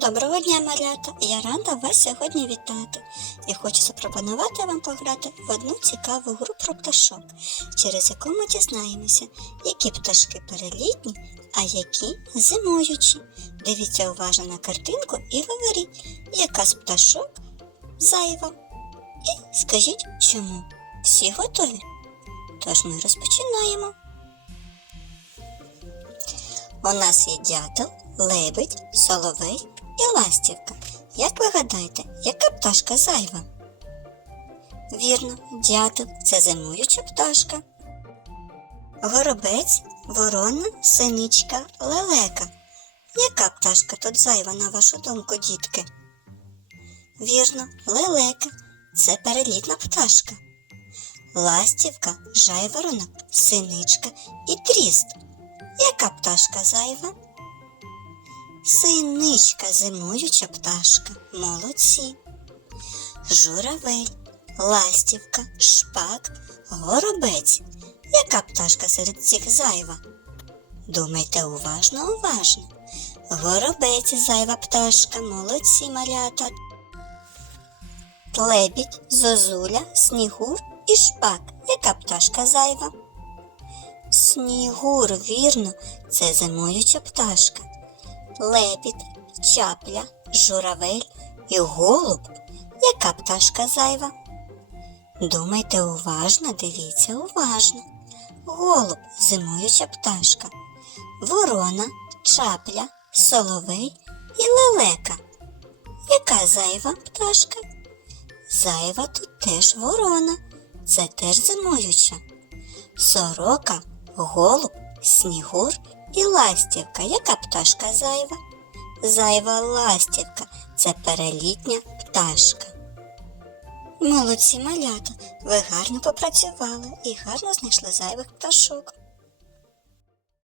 Доброго дня, малята! Я рада вас сьогодні вітати. Я хочу запропонувати вам пограти в одну цікаву гру про пташок, через яку ми дізнаємося, які пташки перелітні, а які зимуючі. Дивіться уважно на картинку і говоріть, яка з пташок зайва. І скажіть чому. Всі готові? Тож ми розпочинаємо. У нас є дятел, лебедь, соловей і ластівка. Як ви гадаєте, яка пташка зайва? Вірно, дятел це зимуюча пташка. Горобець, ворона, синичка, лелека. Яка пташка тут зайва, на вашу думку, дітки? Вірно, лелека це перелітна пташка. Ластівка, жайворонок, синичка і дріст. Яка пташка зайва? Синичка зимуюча пташка. Молодці. Журавель, ластівка, шпак, горобець. Яка пташка серед цих зайва? Думайте уважно, уважно. Горобець зайва пташка, молодці малята. Лебідь, зозуля, снігур і шпак. Яка пташка зайва? Снігур, вірно, це зимуюча пташка. Лебідь, чапля, журавель і голуб. Яка пташка зайва? Думайте уважно, дивіться уважно. Голуб зимуюча пташка. Ворона, чапля, соловей і лелека. Яка зайва пташка? Зайва тут теж ворона. Це теж зимуюча. Сорока, голуб, снігур і ластівка. Яка пташка зайва? Зайва ластівка це перелітня пташка. Молодці малята, ви гарно попрацювали і гарно знайшли зайвих пташок.